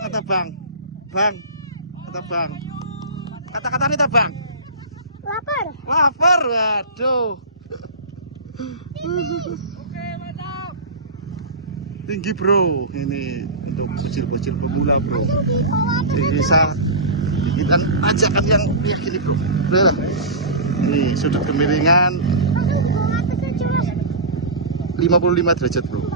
kata bang, kata bang, kata-kata nih bang. Lapar. Lapar, waduh. Oke, mantap. Tinggi bro, ini untuk bocil-bocil pemula bro. Bisa kita ajakan yang kayak gini bro. Ini sudut kemiringan 55 derajat bro.